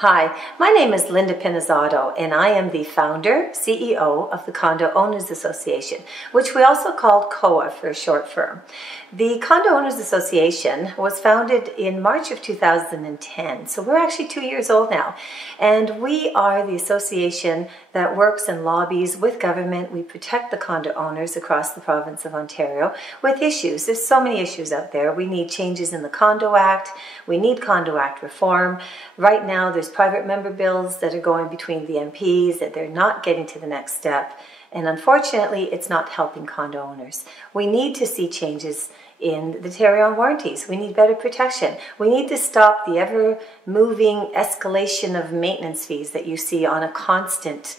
Hi, my name is Linda Pinizzato, and I am the founder, CEO of the Condo Owners Association, which we also call COA for short form. The Condo Owners Association was founded in March of 2010, so we're actually 2 years old now. And we are the association that works and lobbies with government. We protect the condo owners across the province of Ontario with issues. There's so many issues out there. We need changes in the Condo Act. We need Condo Act reform. Right now, there's private member bills that are going between the MPs, that they're not getting to the next step. And unfortunately, it's not helping condo owners. We need to see changes in the Tarion Warranties. We need better protection. We need to stop the ever-moving escalation of maintenance fees that you see on a constant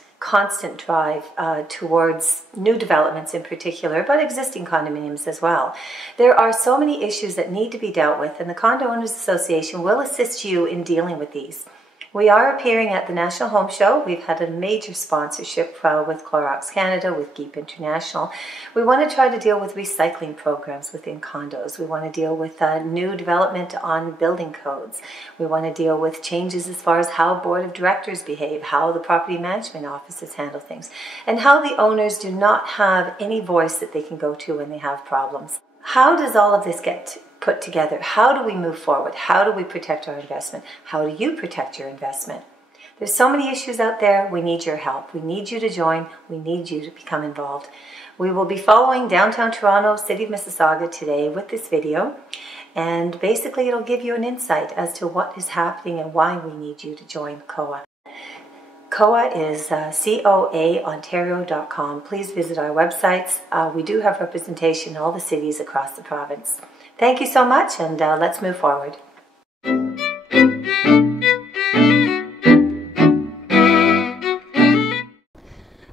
drive towards new developments in particular, but existing condominiums as well. There are so many issues that need to be dealt with, and the Condo Owners Association will assist you in dealing with these. We are appearing at the National Home Show. We've had a major sponsorship with Clorox Canada, with Geep International. We want to try to deal with recycling programs within condos. We want to deal with new development on building codes. We want to deal with changes as far as how board of directors behave, how the property management offices handle things, and how the owners do not have any voice that they can go to when they have problems. How does all of this get put together? How do we move forward? How do we protect our investment? How do you protect your investment? There's so many issues out there. We need your help. We need you to join. We need you to become involved. We will be following downtown Toronto, City of Mississauga today with this video. And basically it'll give you an insight as to what is happening and why we need you to join COA. COA is COAOntario.com. Please visit our websites. We do have representation in all the cities across the province. Thank you so much, and let's move forward.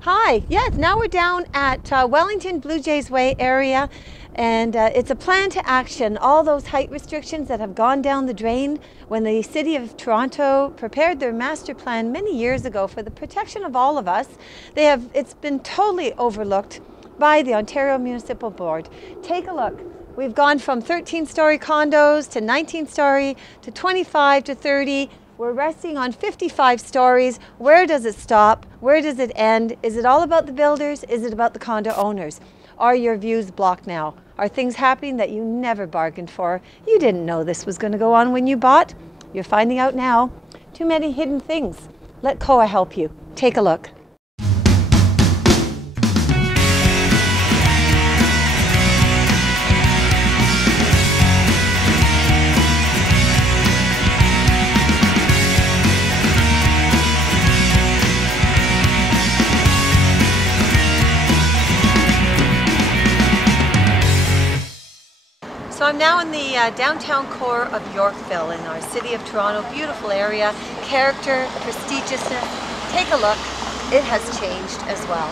Hi, yes, now we're down at Wellington Blue Jays Way area, and it's a plan to action. All those height restrictions that have gone down the drain when the City of Toronto prepared their master plan many years ago for the protection of all of us, it's been totally overlooked by the Ontario Municipal Board. Take a look. We've gone from 13-story condos to 19-story to 25 to 30. We're resting on 55 stories. Where does it stop? Where does it end? Is it all about the builders? Is it about the condo owners? Are your views blocked now? Are things happening that you never bargained for? You didn't know this was going to go on when you bought. You're finding out now. Too many hidden things. Let COA help you. Take a look. So I'm now in the downtown core of Yorkville in our City of Toronto. Beautiful area, character, prestigiousness. Take a look. It has changed as well.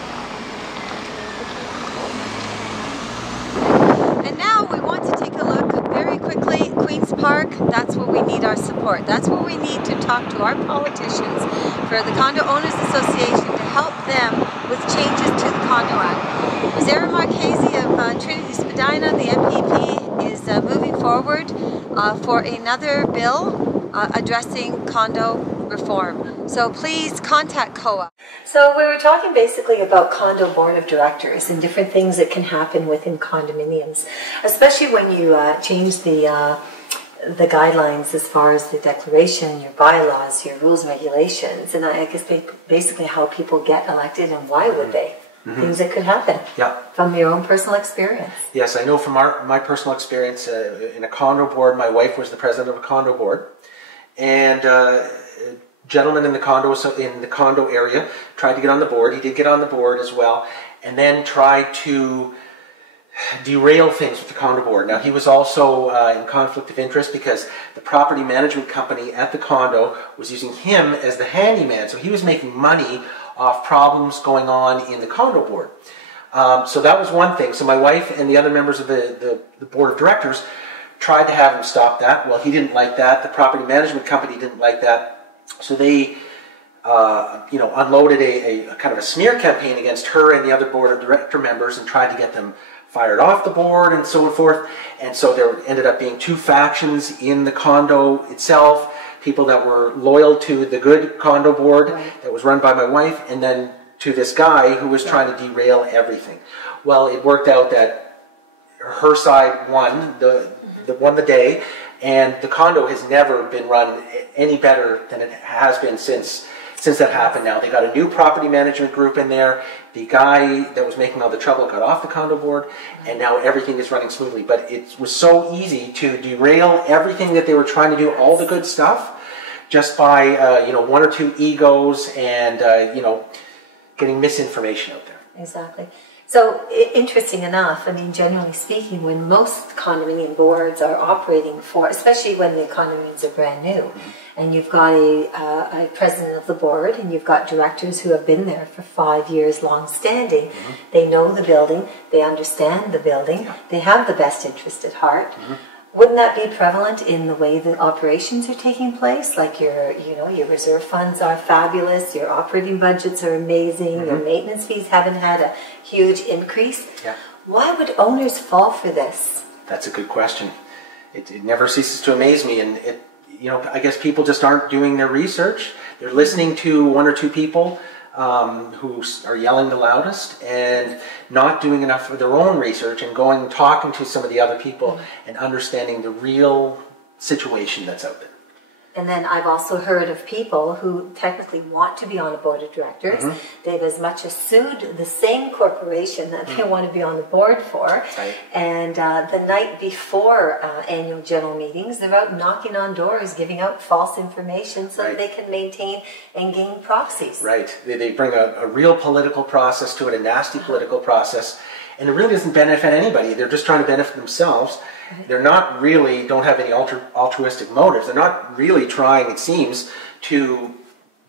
And now we want to take a look very quickly. Queen's Park, that's where we need our support. That's where we need to talk to our politicians for the Condo Owners Association to help them with changes to the Condo Act. Zara Marchese of Trinity Spadina, the MPP, is moving forward for another bill addressing condo reform. So please contact COA. So we were talking basically about condo board of directors and different things that can happen within condominiums, especially when you change the guidelines as far as the declaration, your bylaws, your rules and regulations, and I guess basically how people get elected and why would they? Things that could happen from your own personal experience. Yes, I know from my personal experience in a condo board. My wife was the president of a condo board, and a gentleman in the condo area tried to get on the board. He did get on the board as well, and then tried to derail things with the condo board. Now he was also in conflict of interest because the property management company at the condo was using him as the handyman, so he was making money off problems going on in the condo board. So that was one thing. So my wife and the other members of the board of directors tried to have him stop that. Well, he didn't like that. The property management company didn't like that. So they unloaded a kind of a smear campaign against her and the other board of director members and tried to get them fired off the board and so forth. And so there ended up being two factions in the condo itself. people that were loyal to the good condo board that was run by my wife, and then to this guy who was trying to derail everything. Well, it worked out that her side won the day, and the condo has never been run any better than it has been since that happened. Now they got a new property management group in there. The guy that was making all the trouble got off the condo board, and now everything is running smoothly. But it was so easy to derail everything that they were trying to do, all the good stuff, just by one or two egos and getting misinformation out there. Exactly. So, interesting enough, I mean, generally speaking, when most condominium boards are operating for, especially when the condominiums are brand new, and you've got a president of the board, and you've got directors who have been there for 5 years long standing, they know the building, they understand the building, they have the best interest at heart. Wouldn't that be prevalent in the way the operations are taking place? Like your reserve funds are fabulous, your operating budgets are amazing, your maintenance fees haven't had a huge increase. Why would owners fall for this? That's a good question. It never ceases to amaze me, and I guess people just aren't doing their research. They're listening to one or two people who are yelling the loudest and not doing enough of their own research and talking to some of the other people and understanding the real situation that's out there. And then I've also heard of people who technically want to be on a board of directors. They've as much as sued the same corporation that they want to be on the board for. And the night before annual general meetings, they're out knocking on doors, giving out false information so that they can maintain and gain proxies. They bring a real political process to it, a nasty political process. And it really doesn't benefit anybody. They're just trying to benefit themselves. They're not really, don't have any altruistic motives. They're not really trying, it seems, to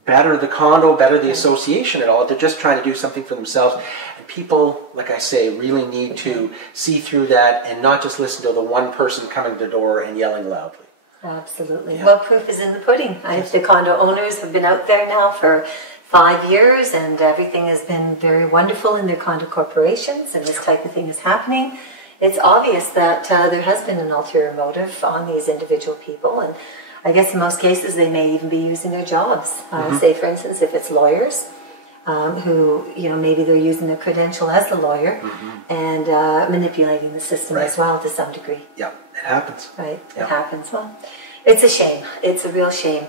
better the condo, better the association at all. They're just trying to do something for themselves. And people, like I say, really need to see through that and not just listen to the one person coming to the door and yelling loudly. Absolutely. Well, proof is in the pudding. The condo owners have been out there now for 5 years, and everything has been very wonderful in their condo corporations, and this type of thing is happening. It's obvious that there has been an ulterior motive on these individual people, and I guess in most cases they may even be using their jobs. Say, for instance, if it's lawyers who, maybe they're using their credential as a lawyer and manipulating the system as well to some degree. Yeah, it happens. It happens. Well, it's a shame. It's a real shame.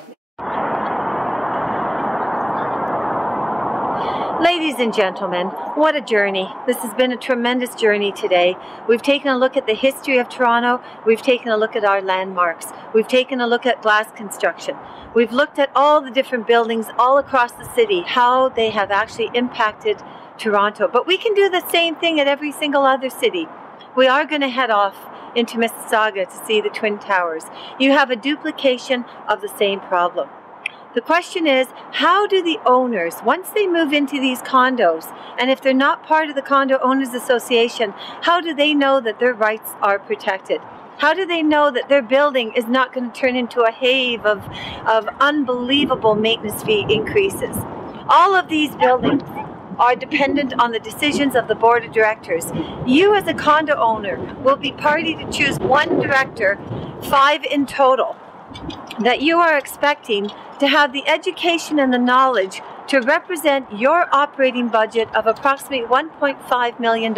Ladies and gentlemen, what a journey. This has been a tremendous journey today. We've taken a look at the history of Toronto. We've taken a look at our landmarks. We've taken a look at glass construction. We've looked at all the different buildings all across the city, how they have actually impacted Toronto. But we can do the same thing at every single other city. We are going to head off into Mississauga to see the Twin Towers. You have a duplication of the same problem. The question is, how do the owners, once they move into these condos, and if they're not part of the Condo Owners Association, how do they know that their rights are protected? How do they know that their building is not going to turn into a haven of unbelievable maintenance fee increases? All of these buildings are dependent on the decisions of the board of directors. You as a condo owner will be party to choose one director, 5 in total, that you are expecting to have the education and the knowledge to represent your operating budget of approximately $1.5 million.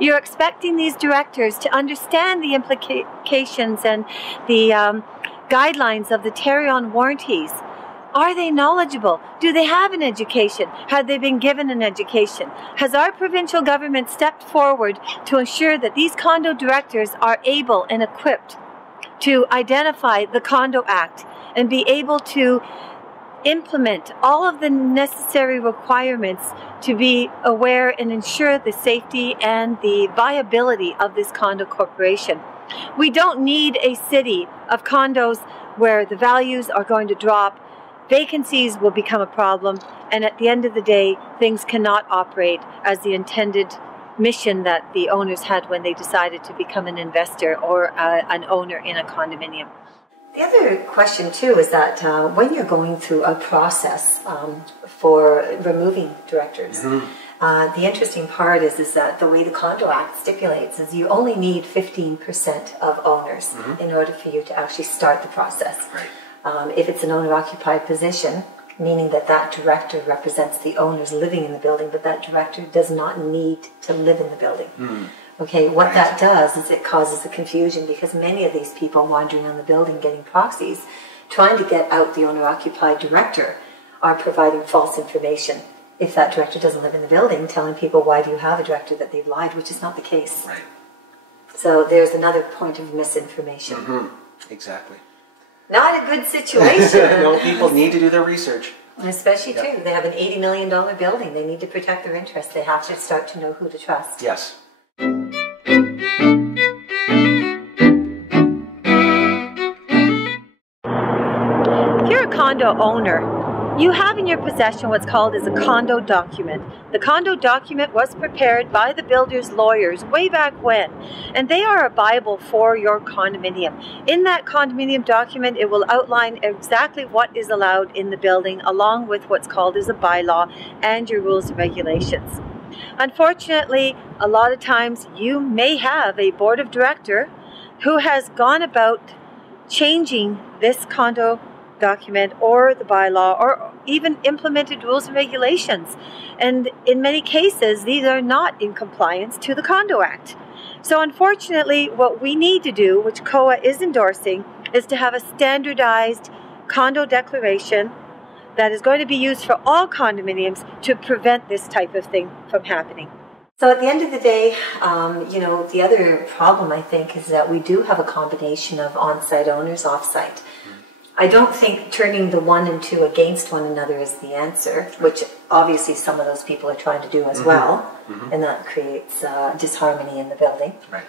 You're expecting these directors to understand the implications and the guidelines of the Tarion Warranties. Are they knowledgeable? Do they have an education? Have they been given an education? Has our provincial government stepped forward to ensure that these condo directors are able and equipped to identify the Condo Act and be able to implement all of the necessary requirements to be aware and ensure the safety and the viability of this condo corporation? We don't need a city of condos where the values are going to drop, vacancies will become a problem, and at the end of the day, things cannot operate as the intended mission that the owners had when they decided to become an investor or an owner in a condominium. The other question too is that when you're going through a process for removing directors, the interesting part is that the way the Condo Act stipulates is you only need 15% of owners in order for you to actually start the process. If it's an owner-occupied position, meaning that that director represents the owners living in the building, but that director does not need to live in the building. Okay, what that does is it causes a confusion, because many of these people wandering on the building getting proxies, trying to get out the owner-occupied director, are providing false information. If that director doesn't live in the building, telling people, why do you have a director, that they've lied, which is not the case. Right. So there's another point of misinformation. Exactly. Not a good situation. No, people need to do their research. Especially, too, they have an $80 million building. They need to protect their interests. They have to start to know who to trust. Yes. If you're a condo owner, you have in your possession what's called as a condo document. The condo document was prepared by the builder's lawyers way back when, and they are a Bible for your condominium. In that condominium document, it will outline exactly what is allowed in the building, along with what's called as a bylaw and your rules and regulations. Unfortunately, a lot of times you may have a board of director who has gone about changing this condo document or the bylaw, or even implemented rules and regulations. And in many cases, these are not in compliance to the Condo Act. So unfortunately, what we need to do, which COA is endorsing, is to have a standardized condo declaration that is going to be used for all condominiums to prevent this type of thing from happening. So at the end of the day, the other problem, I think, is that we do have a combination of on-site owners, off-site. I don't think turning the one and two against one another is the answer, which obviously some of those people are trying to do as well, and that creates disharmony in the building. Right.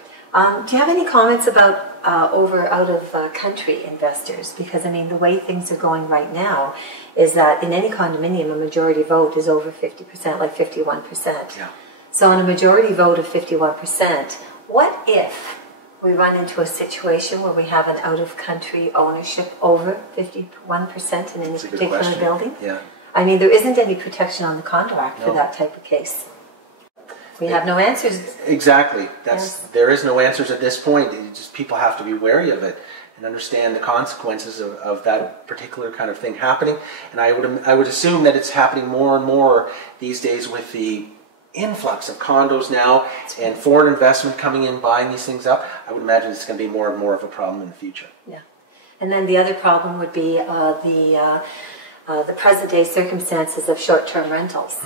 Do you have any comments about out-of-country investors? Because, I mean, the way things are going right now is that in any condominium, a majority vote is over 50%, like 51%. Yeah. So on a majority vote of 51%, what if we run into a situation where we have an out-of-country ownership over 51% in any particular building? Yeah. I mean, there isn't any protection on the Condo Act for that type of case. We have no answers. Exactly. There is no answers at this point. Just people have to be wary of it and understand the consequences of that particular kind of thing happening. And I would assume that it's happening more and more these days with the influx of condos now and foreign investment coming in, buying these things up. I would imagine it's going to be more and more of a problem in the future. Yeah. And then the other problem would be the present-day circumstances of short-term rentals.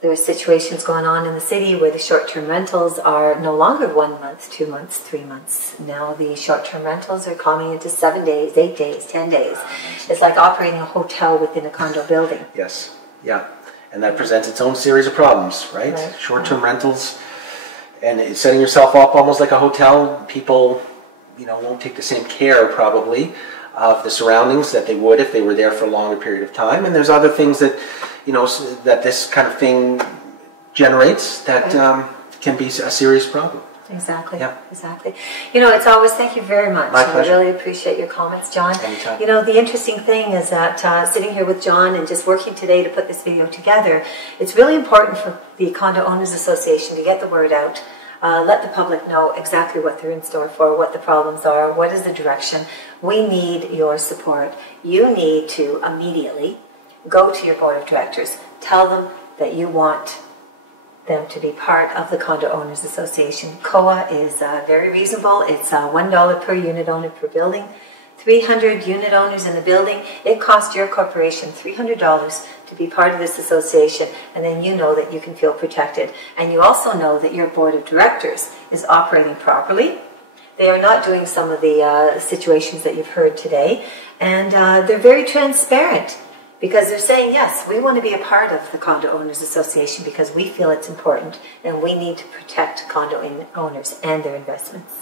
There are situations going on in the city where the short-term rentals are no longer 1 month, 2 months, 3 months. Now the short-term rentals are coming into 7 days, 8 days, 10 days. It's like operating a hotel within a condo building. Yes. Yeah. And that presents its own series of problems, right? Short-term rentals, and it's setting yourself up almost like a hotel. People, won't take the same care probably of the surroundings that they would if they were there for a longer period of time. And there's other things that, that this kind of thing generates that can be a serious problem. Exactly. Yeah. Exactly. It's always, thank you very much. My pleasure. I really appreciate your comments, John. Anytime. The interesting thing is that sitting here with John and just working today to put this video together, it's really important for the Condo Owners Association to get the word out, let the public know exactly what they're in store for, what the problems are, what is the direction. We need your support. You need to immediately go to your board of directors, tell them that you want them to be part of the Condo Owners Association. COA is very reasonable. It's $1 per unit owner per building. 300 unit owners in the building. It costs your corporation $300 to be part of this association, and then you know that you can feel protected. And you also know that your board of directors is operating properly. They are not doing some of the situations that you've heard today, and they're very transparent. Because they're saying, yes, we want to be a part of the Condo Owners Association because we feel it's important and we need to protect condo owners and their investments.